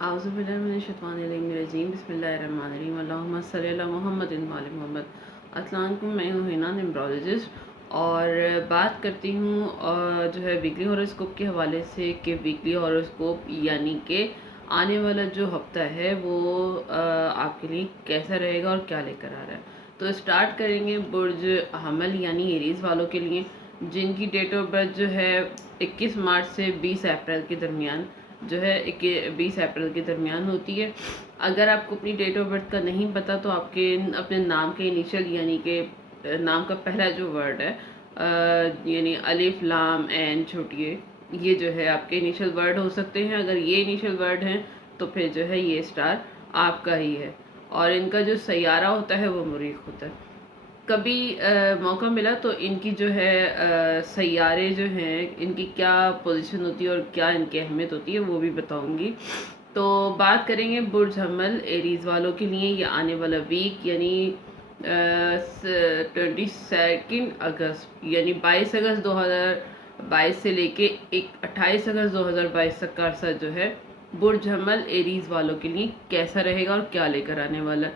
أعوذ بالله من الشيطان الرجيم بسم الله الرحمن الرحیم اللہم صلی علی محمد وعلی محمد۔ السلام علیکم، میں ہوں ہینا نیمرولوجسٹ اور بات کرتی ہوں جو ہے ویکلی ہاروسکوپ کے حوالے سے کہ ویکلی ہاروسکوپ یعنی کہ آنے والا جو ہفتہ ہے وہ آپ کے لیے کیسا رہے گا اور کیا لے کر آ رہا ہے۔ تو اسٹارٹ کریں گے برج حمل یعنی ایریز والوں کے لیے، جن کی ڈیٹ آف برتھ جو ہے 21 مارچ سے 20 اپریل کے درمیان جو ہے 20 اپریل کے درمیان ہوتی ہے۔ اگر آپ کو اپنی ڈیٹ آف برتھ کا نہیں پتا تو آپ کے اپنے نام کے انیشل یعنی کہ نام کا پہلا جو ورڈ ہے یعنی الف لام عین چھوٹی اے، یہ جو ہے آپ کے انیشل ورڈ ہو سکتے ہیں۔ اگر یہ انیشل ورڈ ہیں تو پھر جو ہے یہ اسٹار آپ کا ہی ہے، اور ان کا جو سیارہ ہوتا ہے وہ مریخ ہوتا ہے۔ کبھی موقع ملا تو ان کی جو ہے سیارے جو ہیں ان کی کیا پوزیشن ہوتی ہے اور کیا ان کی اہمیت ہوتی ہے وہ بھی بتاؤں گی۔ تو بات کریں گے برج حمل ایریز والوں کے لیے، یہ آنے والا ویک یعنی 22 اگست یعنی 22 اگست 2022 سے لے کے 28 اگست 2022 تک کا عرصہ جو ہے برج حمل ایریز والوں کے لیے کیسا رہے گا اور کیا لے کر آنے والا ہے۔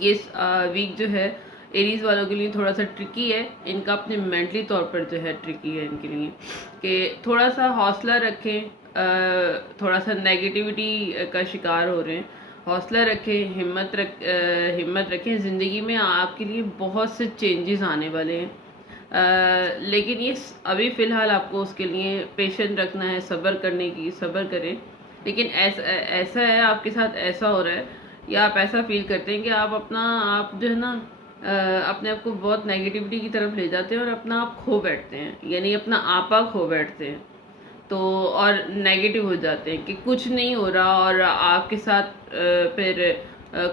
یہ ویک جو ہے ایریز والوں کے لیے تھوڑا سا ٹرکی ہے، ان کا اپنے مینٹلی طور پر جو ہے ٹرکی ہے ان کے لیے، کہ تھوڑا سا حوصلہ رکھیں، تھوڑا سا نیگیٹیوٹی کا شکار ہو رہے ہیں، حوصلہ رکھیں، ہمت رکھیں۔ زندگی میں آپ کے لیے بہت سے چینجز آنے والے ہیں، لیکن یہ ابھی فی الحال آپ کو اس کے لیے پیشنٹ رکھنا ہے، صبر کریں۔ لیکن ایسا ہے آپ کے ساتھ ایسا ہو رہا ہے یا آپ ایسا فیل کرتے ہیں کہ آپ جو ہے نا اپنے آپ کو بہت نیگیٹیوٹی کی طرف لے جاتے ہیں اور اپنا آپ کھو بیٹھتے ہیں، یعنی اپنا آپا کھو بیٹھتے ہیں تو اور نیگیٹو ہو جاتے ہیں کہ کچھ نہیں ہو رہا، اور آپ کے ساتھ پھر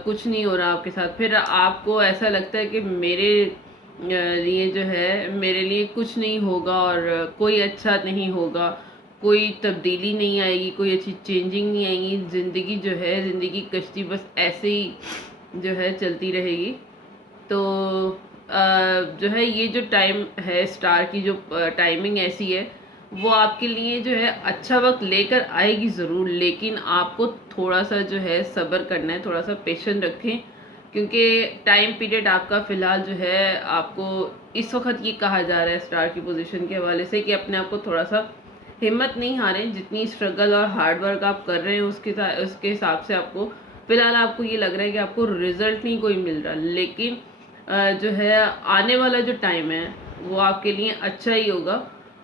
کچھ نہیں ہو رہا آپ کے ساتھ، پھر آپ کو ایسا لگتا ہے کہ میرے لیے جو ہے میرے لیے کچھ نہیں ہوگا اور کوئی اچھا نہیں ہوگا، کوئی تبدیلی نہیں آئے گی، کوئی اچھی چینجنگ نہیں آئے گی، زندگی جو ہے زندگی کشتی بس ایسے ہی جو ہے چلتی رہے گی۔ تو جو ہے یہ جو ٹائم ہے اسٹار کی جو ٹائمنگ ایسی ہے وہ آپ کے لیے جو ہے اچھا وقت لے کر آئے گی ضرور، لیکن آپ کو تھوڑا سا جو ہے صبر کرنا ہے، تھوڑا سا پیشنٹ رکھیں، کیونکہ ٹائم پیریڈ آپ کا فی الحال جو ہے آپ کو اس وقت یہ کہا جا رہا ہے اسٹار کی پوزیشن کے حوالے سے کہ اپنے آپ کو تھوڑا سا ہمت نہیں ہاریں، جتنی اسٹرگل اور ہارڈ ورک آپ کر رہے ہیں اس کے حساب سے آپ کو فی الحال آپ کو یہ لگ رہا ہے کہ آپ کو رزلٹ نہیں کوئی مل رہا، لیکن جو ہے آنے والا جو ٹائم ہے وہ آپ کے لیے اچھا ہی ہوگا،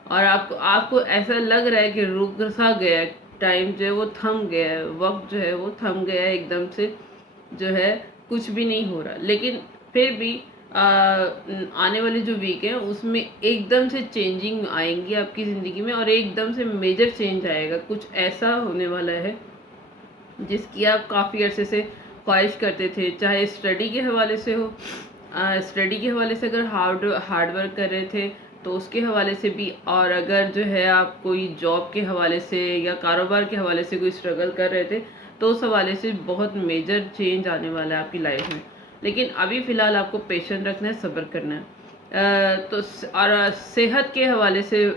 اور آپ کو ایسا لگ رہا ہے کہ رک سا گیا ہے، ٹائم جو ہے وہ تھم گیا ہے، وقت جو ہے وہ تھم گیا ہے، ایک دم سے جو ہے کچھ بھی نہیں ہو رہا، لیکن پھر بھی آنے والے جو ویک ہیں اس میں ایک دم سے چینجنگ آئیں گی آپ کی زندگی میں، اور ایک دم سے میجر چینج آئے گا، کچھ ایسا ہونے والا ہے جس کی آپ کافی عرصے سے خواہش کرتے تھے، چاہے اسٹڈی کے حوالے سے ہو، اسٹڈی کے حوالے سے اگر ہارڈ ورک کر رہے تھے تو اس کے حوالے سے بھی، اور اگر جو ہے آپ کوئی جاب کے حوالے سے یا کاروبار کے حوالے سے کوئی اسٹرگل کر رہے تھے تو اس حوالے سے بہت میجر چینج آنے والا ہے آپ کی لائف میں۔ لیکن ابھی فی الحال آپ کو پیشنٹ رکھنا ہے، صبر کرنا ہے۔ تو اور صحت کے حوالے سے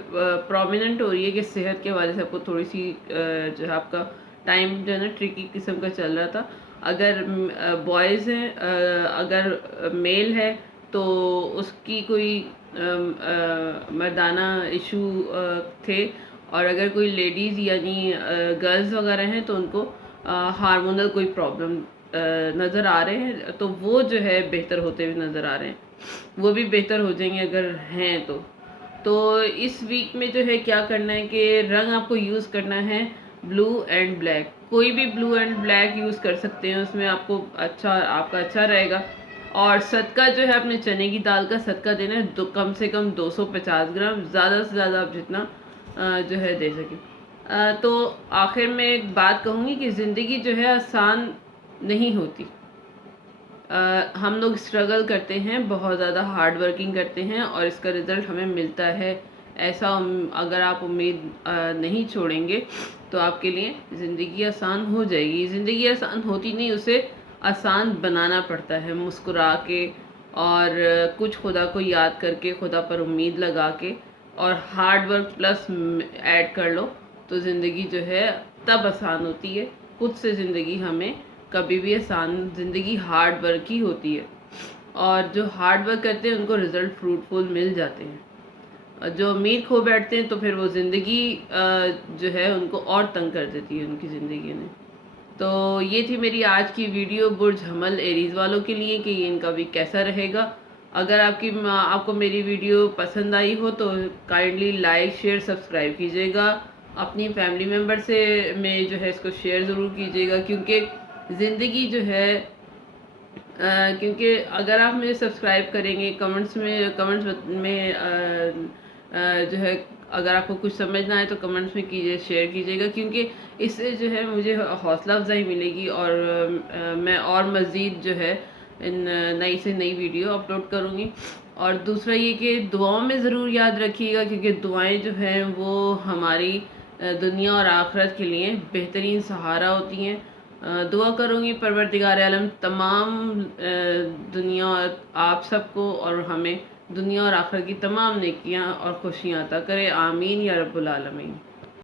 پرومیننٹ ہو رہی ہے کہ صحت کے حوالے سے آپ کو تھوڑی سی جو ہے آپ کا ٹائم جو ہے نا ٹرکی قسم کا چل رہا تھا۔ اگر بوائز ہیں، اگر میل ہے تو اس کی کوئی مردانہ ایشو تھے، اور اگر کوئی لیڈیز یعنی گرلز وغیرہ ہیں تو ان کو ہارمونل کوئی پرابلم نظر آ رہے ہیں، تو وہ جو ہے بہتر ہوتے ہوئے نظر آ رہے ہیں، وہ بھی بہتر ہو جائیں گے اگر ہیں تو اس ویک میں جو ہے کیا کرنا ہے کہ رنگ آپ کو یوز کرنا ہے بلو اینڈ بلیک، کوئی بھی بلو اینڈ بلیک یوز کر سکتے ہیں، اس میں آپ کو آپ کا اچھا رہے گا۔ اور صدقہ جو ہے اپنے چنے کی دال کا صدقہ دینا ہے، کم سے کم 250 گرام، زیادہ سے زیادہ آپ جتنا جو ہے دے سکیں۔ تو آخر میں ایک بات کہوں گی کہ زندگی جو ہے آسان نہیں ہوتی، ہم لوگ اسٹرگل کرتے ہیں، بہت زیادہ ہارڈ ورکنگ کرتے ہیں اور اس کا رزلٹ ہمیں ملتا ہے، ایسا اگر آپ امید نہیں چھوڑیں گے تو آپ کے لیے زندگی آسان ہو جائے گی۔ زندگی آسان ہوتی نہیں، اسے آسان بنانا پڑتا ہے، مسکرا کے اور کچھ خدا کو یاد کر کے، خدا پر امید لگا کے اور ہارڈ ورک پلس ایڈ کر لو تو زندگی جو ہے تب آسان ہوتی ہے، خود سے زندگی ہمیں کبھی بھی آسان، زندگی ہارڈ ورک ہی ہوتی ہے، اور جو ہارڈ ورک کرتے ہیں ان کو رزلٹ فروٹفل مل جاتے ہیں۔ جو امید کھو بیٹھتے ہیں تو پھر وہ زندگی جو ہے ان کو اور تنگ کر دیتی ہے ان کی زندگی نے۔ تو یہ تھی میری آج کی ویڈیو برج حمل ایریز والوں کے لیے کہ ان کا بھی کیسا رہے گا۔ اگر آپ کو میری ویڈیو پسند آئی ہو تو کائنڈلی لائک شیئر سبسکرائب کیجیے گا، اپنی فیملی ممبر سے میں جو ہے اس کو شیئر ضرور کیجیے گا، کیونکہ زندگی جو ہے کیونکہ اگر آپ مجھے سبسکرائب کریں گے، کمنٹس میں جو ہے اگر آپ کو کچھ سمجھ نہ آئے تو کمنٹس میں کیجیے، شیئر کیجیے گا، کیونکہ اس سے جو ہے مجھے حوصلہ افزائی ملے گی، اور میں اور مزید جو ہے نئی سے نئی ویڈیو اپلوڈ کروں گی۔ اور دوسرا یہ کہ دعاؤں میں ضرور یاد رکھیے گا، کیونکہ دعائیں جو ہیں وہ ہماری دنیا اور آخرت کے لیے بہترین سہارا ہوتی ہیں۔ دعا کروں گی پروردگار عالم تمام دنیا اور آپ سب کو اور ہمیں دنیا اور آخرت کی تمام نیکیاں اور خوشیاں عطا کرے، آمین یا رب العالمین۔